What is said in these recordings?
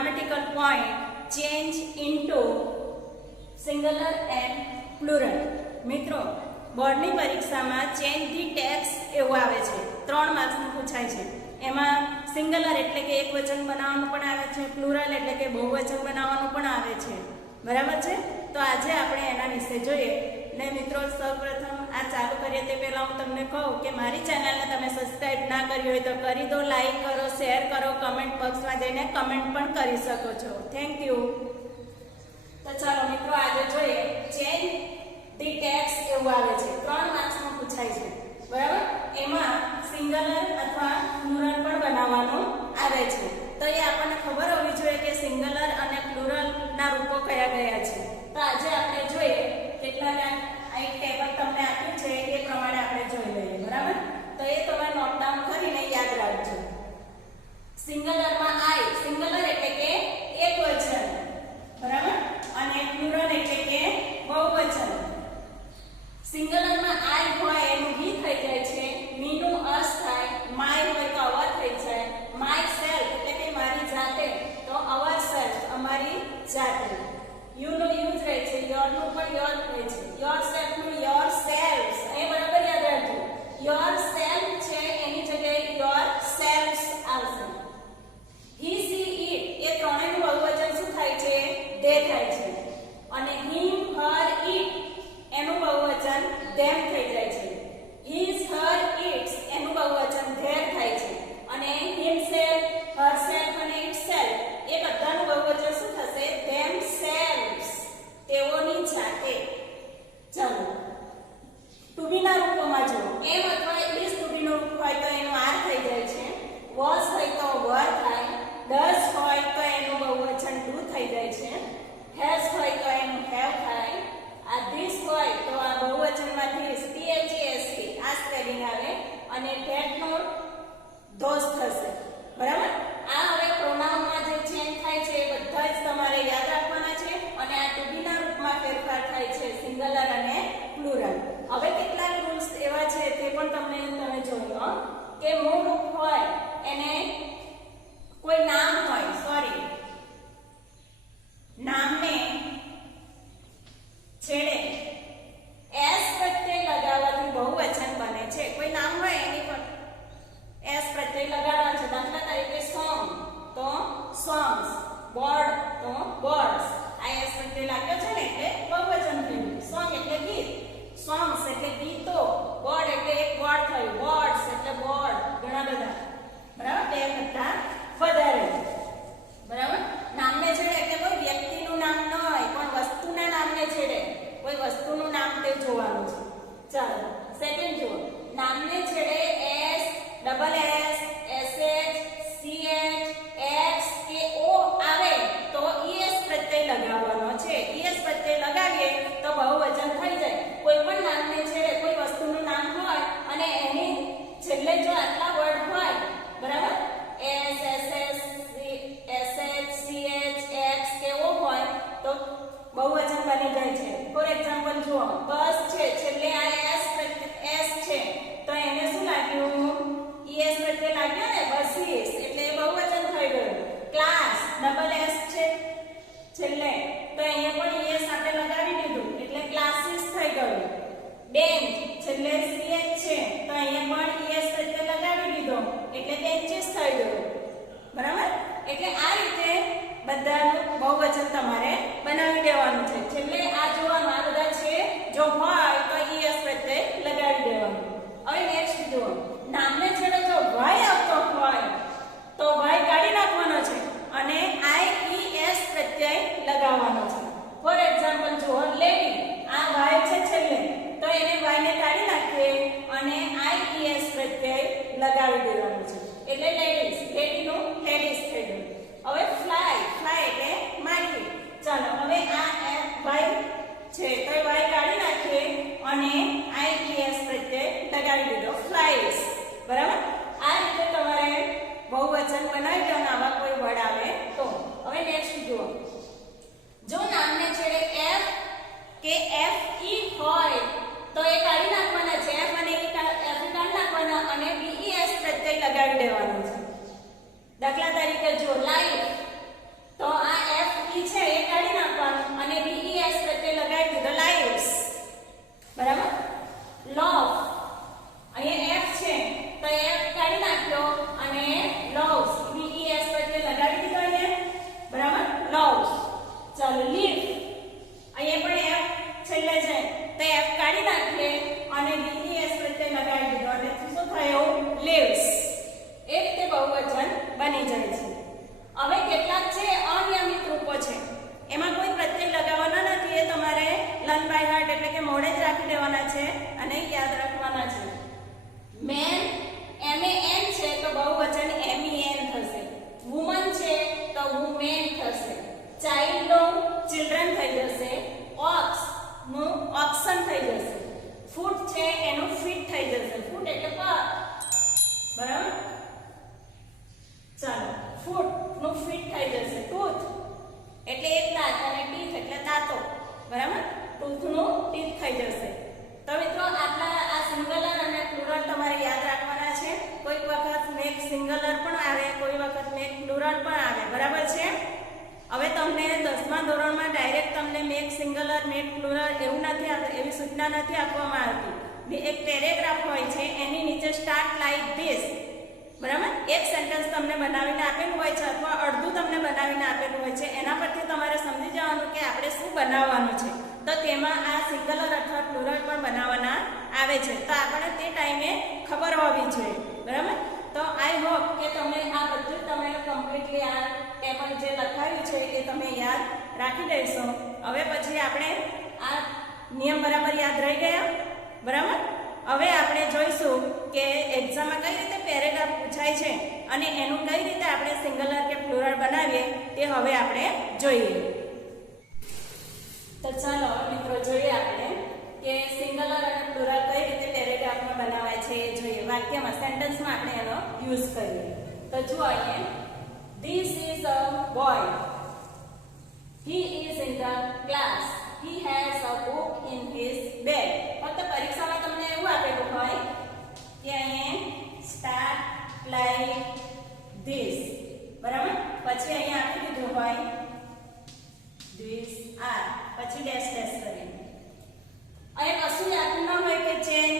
grammatical point change into singular and plural. મિત્રો બોર્ડની પરીક્ષામાં ચેન્જ ધી ટેક્સ એવું આવે છે, 3 માર્ક્સનું પૂછાય છે. એમાં સિંગલર એટલે કે એક વચન બનાવવાનું પણ આવે છે, પ્લુરલ એટલે કે બહુવચન બનાવવાનું પણ આવે છે. બરાબર છે? તો આજે આપણે એના વિશે જોઈએ. ને મિત્રો સૌપ્રથમ આ ચાલુ કરીએ તે પહેલાં હું તમને કહું કે મારી ચેનલને તમે સબસ્ક્રાઇબ ના કરી હોય તો કરી દો, લાઈક કરો, શેર કરો, કમેન્ટ બોક્સમાં જઈને કમેન્ટ પણ કરી શકો છો. Thank you. તો ચાલો મિત્રો આજે જોઈએ ચેન્જ ધી ટેક્સ એવું આવે છે, 3 માર્ક્સમાં પૂછાય છે. બરાબર? એમાં સિંગલર અથવા પ્લુરલ પણ બનાવવાનું આવે છે. તો એ આપણને ખબર હોવી જોઈએ કે સિંગલર અને પ્લુરલના રૂપો કયા કયા છે. તો આજે આપણે જોઈએ કેટલા એક ટેબલ તમને આપ્યું છે એ પ્રમાણે આપણે જોઈ લઈએ. બરાબર? તો એ તમે નોટ ડાઉન કરીને યાદ રાખજો. સિંગલરમાં આઈ, સિંગલર એટલે કે એક વચન. બરાબર? અને પ્લુરલ એટલે કે બહુવચન. સિંગલરમાં આઈ હોય એનું વી થઈ જાય છે, મીનું અસ થાય, માય હોય તો અવર થઈ જાય, માય સેલ્ફ એટલે કે મારી જાતે તો અવર સેલ્ફ અમારી જાતે. યુ નો યુઝ રહે છે, યોર નું પણ યોર રહે છે, યોર સેલ્ફ નું યોર સેલ્ફ્સ. એ બરાબર યાદ રાખજો. યોર સેલ્ફ છે એની જગ્યાએ યોર સેલ્ફ્સ આવશે. હી સી ઇટ એ ત્રણેયનું બહુવચન શું થાય છે? દે થાય છે. અને હિમ હર ઇટ એનું બહુવચન ધેમ થઈ જાય છે. હિઝ હર ઇટ્સ એનું બહુવચન ધેર થાય છે. અને હિમસેલ્ફ, હરસેલ્ફ અને ઇટસેલ્ફ એ બધાનું બહુવચન શું થશે? ધેમસેલ્વ્સ તેઓની જાતે. ચાલો ટુ બી ના રૂપોમાં જો એમ અથવા ઇઝ ટુ બી નું રૂપ હોય તો એનું આર થઈ જાય છે, વોઝ હોય તો વર થાય, ડઝ હોય તો એનું બહુવચન ડુ થઈ જાય છે, હેઝ હોય તો એનું હેવ થાય, આ ધીસ હોય તો આ બહુવચનમાં ધીસ THESE આ સ્પેલિંગ આવે, અને ધેટ નો ધોસ થશે. બરાબર? આ હવે પ્રોનાઉનમાં જે ચેન્જ થાય છે એ બધા જ તમારે યાદ રાખવાના છે. અને આ ટુ બી ના રૂપમાં ફેરફાર થાય છે, સિંગલર અને પ્લુરલ. હવે કેટલાક રૂલ્સ એવા છે તે પણ તમે જોઈ લો કે મૂળ રૂપ હોય એને કોઈ નામ હોય, સોરી નામને છેડે એસ પ્રત્યય લગાવવાથી બહુવચન બને છે. કોઈ નામ હોય એની પર એસ પ્રત્યય લગાડવા છે. દાખલા તરીકે સોંગ તો સોંગ્સ, બોર્ડ તો બોર્ડ્સ. આ એસ પ્રત્યય લાગ્યો છે ને એટલે બહુવચન થયું. સોંગ એટલે ગીત, સોંગ્સ એટલે ગીતો, બોર્ડ એટલે એક બોર્ડ થયું, બોર્ડ્સ એટલે બોર્ડ, ઘણા બધા. બરાબર? બે કરતા વધારે. બરાબર? નામને છેડે એટલે કોઈ વ્યક્તિનું નામ ન હોય પણ વસ્તુના નામને છેડે કોઈ વસ્તુનું નામ તે જોવાનું છે. ચાલો સેકન્ડ જુઓ. નામને છેડે S, double S, SH, CH, x કે ઓ આવે તો ઈએસ પ્રત્યય લગાવવાનો છે. ઈએસ પ્રત્યય લગાવીએ તો બહુવચન થઈ જાય. કોઈ પણ નામને છેડે કોઈ વસ્તુનું નામ હોય અને એની છેલ્લે જો આટલા વર્ડ હોય, બરાબર, S, SS, SH, CH, x કે ઓ હોય તો બહુવચન બની જાય છે. ફોર એક્ઝામ્પલ જુઓ, બસ છે, છેલ્લે આ એસ છે તો એને શું લાગ્યું? ઈએસ પ્રત્યય લાગ્યો ને, બસીસ એટલે બહુવચન થઈ ગયું. ક્લાસ, ડબલ એસ છે છેલ્લે તો અહીંયા પણ ઈએસ આપણે લગાવી દીધું એટલે ક્લાસીસ થઈ ગયું. બેન્ચ છેલ્લે સીએચ છે તો અહીંયા પણ ઈએસ પ્રત્યય લગાવી દીધો એટલે બેન્ચીસ થઈ ગયું. બરાબર? એટલે આ રીતે બધાનું બહુવચન તમારે બનાવી દેવાનું છે. છેલ્લે આ જોવાનું, આ બધા છે જો હોય તો ઈએસ પ્રત્યય લગાવી દેવાનું. હવે નેક્સ્ટ જુઓ. નામને છેડે જો વાય આવતો હોય તો વાય કાઢી નાખવાનો છે અને આઈઈએસ પ્રત્યય લગાવવાનો છે. ફોર એક્ઝામ્પલ જુઓ, લેડી, આ વાય છે છેલ્લે તો એને વાયને કાઢી નાખીએ અને આઈઈએસ પ્રત્યય લગાવી દેવાનું છે એટલે લેડીઝ, લેડીનું લેડીઝ થઈ ગયું. હવે ફ્લાય, ફ્લાય એટલે માખી. ચાલો હવે આ ચાઇલ્ડનું ચિલ્ડ્રન થઈ જશે, ઓક્સ નું ઓક્સન થઈ જશે, ફૂટ છે એનું ફીટ થઈ જશે, ફૂટ એટલે પગ, બરાબર. ચાલો, ફૂટ નું ફીટ થઈ જશે, ટૂથ એટલે એક દાંત અને ટીથ એટલે દાંતો, બરાબર. ટૂથ નું ટીથ થઈ જશે. તો મિત્રો આટલા આ સિંગલર અને પ્લુરલ તમારે યાદ રાખવાના છે. કોઈક વખત મેક સિંગલર પણ આવે, કોઈ વખત મેક પ્લુરલ પણ આવે, બરાબર છે. હવે તમને 10મા ધોરણમાં ડાયરેક્ટ તમને મેક સિંગલર મેક પ્લુરલ એવું નથી આપતું, એવી સૂચના નથી આપવામાં આવતી. એક પેરેગ્રાફ હોય છે, એની નીચે સ્ટાર્ટ લાઈક ધીસ, બરાબર. એક સેન્ટેન્સ તમને બનાવીને આપેલું હોય છે અથવા અડધું તમને બનાવીને આપેલું હોય છે, એના પરથી તમારે સમજી જવાનું કે આપણે શું બનાવવાનું છે. તો તેમાં આ સિંગલર અથવા પ્લુરલ પણ બનાવવાના આવે છે, તો આપણે તે ટાઈમે ખબર હોવી જોઈએ, બરાબર. તો આઈ હોપ કે તમે આ બધું તમે કમ્પ્લીટલી આ ટેબલ જે લખાવ્યું છે એ તમે યાદ રાખી લેશો. હવે પછી આપણે આ નિયમ બરાબર યાદ રહી ગયા, બરાબર. હવે આપણે જોઈશું કે એક્ઝામમાં કઈ રીતે પેરેગ્રાફ પૂછાય છે અને એનું કઈ રીતે આપણે સિંગલર કે પ્લુરલ બનાવીએ તે હવે આપણે જોઈએ. તો ચાલો મિત્રો જોઈએ આપણે કે સિંગલર અને પ્લુરલ કઈ રીતે પેરેગ્રાફમાં બનાવાય છે એ જોઈએ. વાક્યમાં સેન્ટેન્સમાં આપણે એનો યુઝ કરીએ. તો જુઓ અહીંયા, This is a boy. He is in the class. He has a book in his bag. ફક્ત પરીક્ષામાં તમને એવું આપેલું હોય કે અહીંયા start like this, બરાબર. પછી અહીંયા આપી દીધું હોય these are, પછી ડેશ ડેશ કરીને. અહીંયા કશું આપેલું ન હોય કે ચેન્જ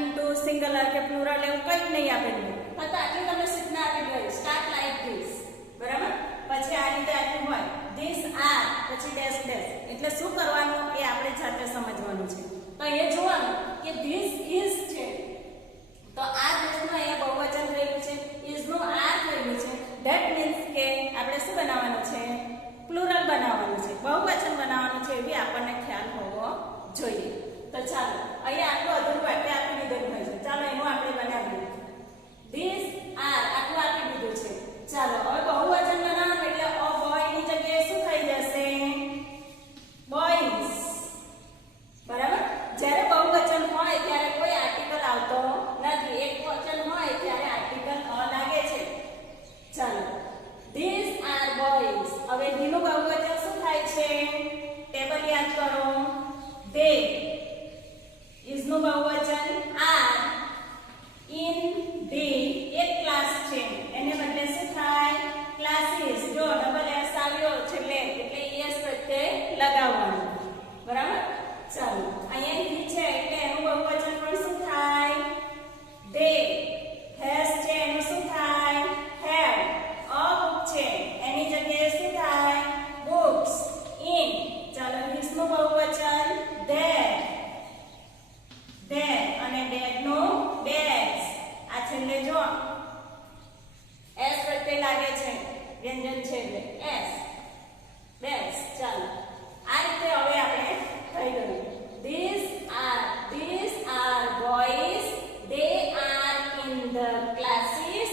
ઇન્ટુ સિંગલર કે પ્લુરલ એવું કંઈ નહીં આપેલું. ફક્ત આટલી તમને સૂચના આપેલી હોય સ્ટાર્ટ લાઈક ધીસ, બરાબર. પછી આ રીતે આપ્યું હોય ધીસ આર, પછી ડેશ ડેશ. એટલે શું કરવાનું એ આપણે જાતે સમજવાનું છે. તો એ જોવાનું કે ધીસ ઇઝ છે, તો આ દેશનું અહીંયા બહુવચન થયેલું છે, ઇઝ નું આર થયેલું છે. ધેટ મીન્સ કે આપણે શું બનાવવાનું છે, પ્લુરલ બનાવવાનું છે, બહુવચન બનાવવાનું છે, એ બી આપણને ખ્યાલ હોવો જોઈએ. તો ચાલો અહીંયા આટલું અધૂરું વાક્ય આપી દીધેલું હોય છે, ચાલો એનું આપણે બનાવીએ. These are આટલું આપી દીધું છે. ચાલો હવે બહુવચન બનાવવાનું એટલે અ બોય ની જગ્યાએ શું થઈ જશે, બોયઝ, બરાબર. જ્યારે બહુવચન હોય ત્યારે કોઈ આર્ટિકલ આવતો નથી, એક વચન હોય ત્યારે આર્ટિકલ અ લાગે છે. ચાલો These are boys. હવે દીનું બહુવચન શું થાય છે, ટેબલ યાદ કરો. They is નું બહુવચન are, in the એક ક્લાસ છે એને બદલે શું થાય, ક્લાસીસ. જો ડબલ એસ આવ્યો છે એટલે એસ પ્રત્યે લગાવવાનું, બરાબર. ચાલો અહીંયા હી છે એટલે એનું બહુવચન પણ શું થાય, they. has છે એનું શું થાય, have. a book છે એની જગ્યાએ શું થાય, books. in. ચાલો his નું બહુવચન their, their. અને bag નું bags. આ છેલ્લે જો એસ પ્રત્યે લાગે છે, વ્યંજન છે એટલે એસ, બેસ. ચાલો આ રીતે હવે આપણે થઈ ગયું. These are boys. They are in the classes.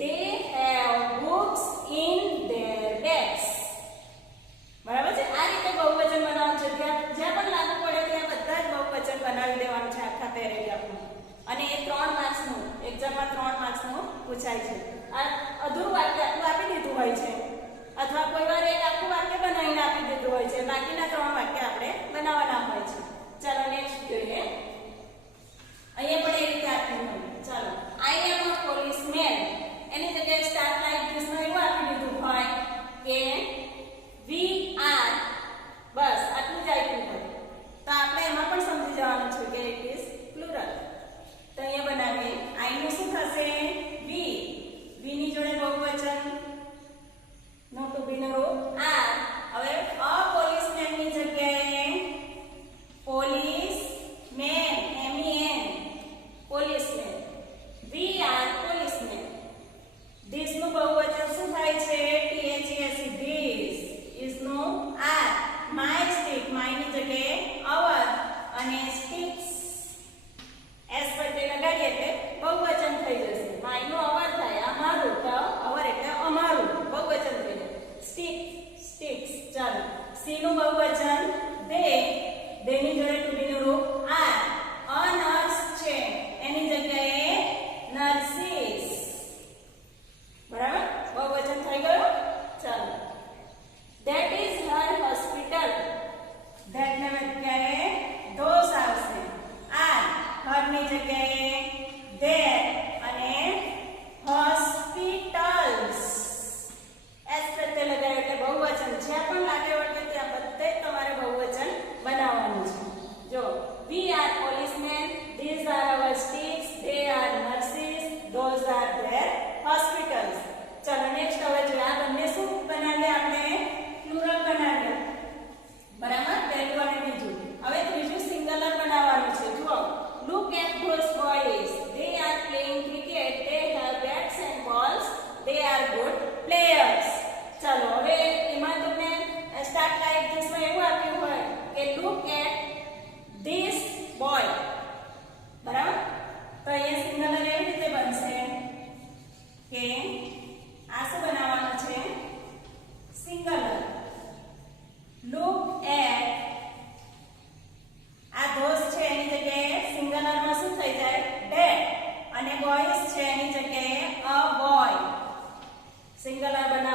They have books in their bags. બરાબર છે. આ રીતે બહુવચન બનાવવાનું છે. જ્યાં પણ લાગુ પડે ત્યાં બધા જ બહુવચન બનાવી દેવાનું છે આખા પેરેગ્રાફમાં. અને એ 3 માર્ક્સનું એક્ઝામમાં 3 માર્ક્સનું પૂછાય છે. આ અધૂરું વાક્ય આટલું આપી દીધું હોય છે,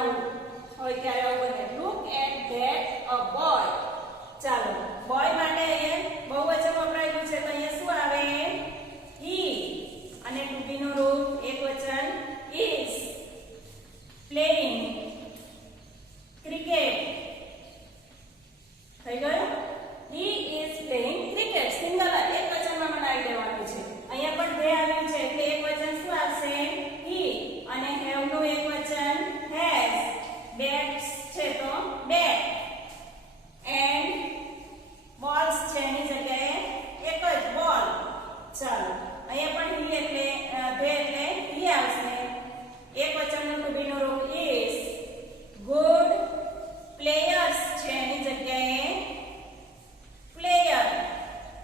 બનાવવું હોય ત્યારે આવું બને. Look at that a boy. ચાલો બોય માટે અહીંયા બહુવચન વપરાયેલું છે તો અહીંયા શું આવે? હી. અને ટુ બી નું રૂપ એકવચન ઇઝ પ્લેઇંગ ક્રિકેટ. થઈ ગયું? He is playing cricket. Single એકવચનમાં બનાવી દેવાનું છે. અહીંયા પણ ધે આવ્યું છે એટલે એકવચન શું આવશે? હી. અને હેવ નું એકવચન હેઝ. બેટ્સ છે તો બેટ. એન્ડ બોલ્સ છે એની જગ્યાએ એક જ બોલ. ચાલો અહીંયા પણ હી એટલે ધે એટલે હી આવશે. એકવચનનું ટુ બી નું રૂપ ઇઝ. ગુડ પ્લેયર્સ છે એની જગ્યાએ પ્લેયર.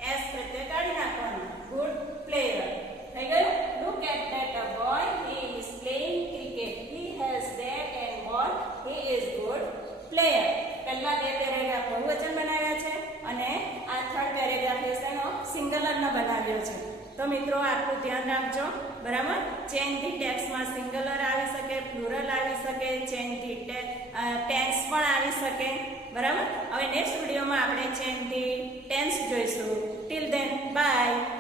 એસ પ્રત્યય કાઢી નાખવાનું. Good player. થઈ ગયું? Look at that a boy. He is playing cricket. He has bat and ball. He is good player. પહેલા બે પેરેગ્રાફ બહુવચન બનાવ્યા છે અને આ થર્ડ પેરેગ્રાફ એનો સિંગલરનો બનાવ્યો છે. તો મિત્રો આટલું ધ્યાન રાખજો. બરાબર? ચેન્જ ધી ટેક્સમાં સિંગલર આવી શકે, પ્લુરલ આવી શકે, ચેન્જ ધી ટેન્સ પણ આવી શકે. બરાબર? હવે નેક્સ્ટ વિડીયોમાં આપણે ચેન્જ ધી ટેન્સ જોઈશું. Till then by.